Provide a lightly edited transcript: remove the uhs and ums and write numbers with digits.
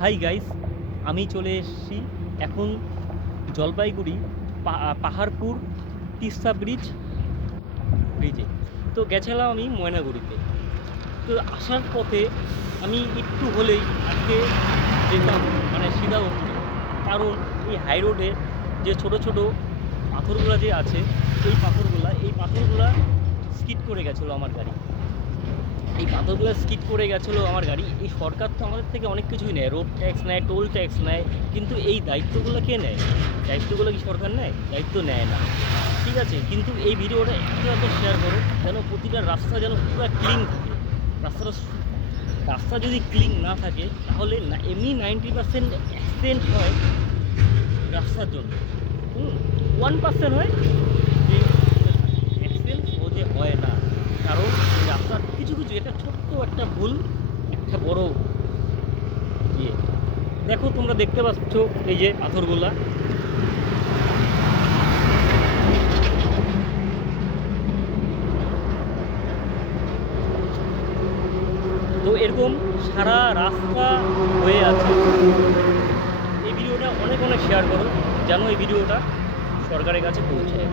Hi guys, আমি চলে এসেছি এখন জলপাইগুড়ি পাহাড়পুর তিস্তা ব্রিজে। তো গেছিলাম আমি ময়নাগুড়িতে। তো আসার পথে আমি একটু হলেই আজকে যেতাম মানে সিধাবস্তি, কারণ এই হাই রোডে যে ছোট ছোট পাথরগুলো যে আছে, এই পাথরগুলা স্কিড করে গেছিলো আমার গাড়ি। এই পাথরগুলো স্কিড করে গেছিলো আমার গাড়ি। এই সরকার তো আমাদের থেকে অনেক কিছুই নেয়, রোড ট্যাক্স নেয়, টোল ট্যাক্স নেয়, কিন্তু এই দায়িত্বগুলো কে নেয়? দায়িত্বগুলো কি সরকার নেয়? দায়িত্ব নেয় না, ঠিক আছে। কিন্তু এই ভিডিওটা এত শেয়ার করো যেন প্রতিটা রাস্তা যেন পুরো ক্লিন থাকে। রাস্তাটা রাস্তা যদি ক্লিন না থাকে তাহলে না, এমনি 90% অ্যাক্সিডেন্ট হয় রাস্তার জন্য। 1% হয় যে অ্যাক্সিডেন্ট, ও যে হয় না, কারণ রাস্তার কিছু কিছু এটা ছোট্ট একটা ভুল, একটা বড় ইয়ে। দেখো, তোমরা দেখতে পাচ্ছ এই যে পাথরগুলা। তো এরকম সারা রাস্তা হয়ে আছে। এই ভিডিওটা অনেক অনেক শেয়ার করো যেন এই ভিডিওটা সরকারের কাছে পৌঁছায়।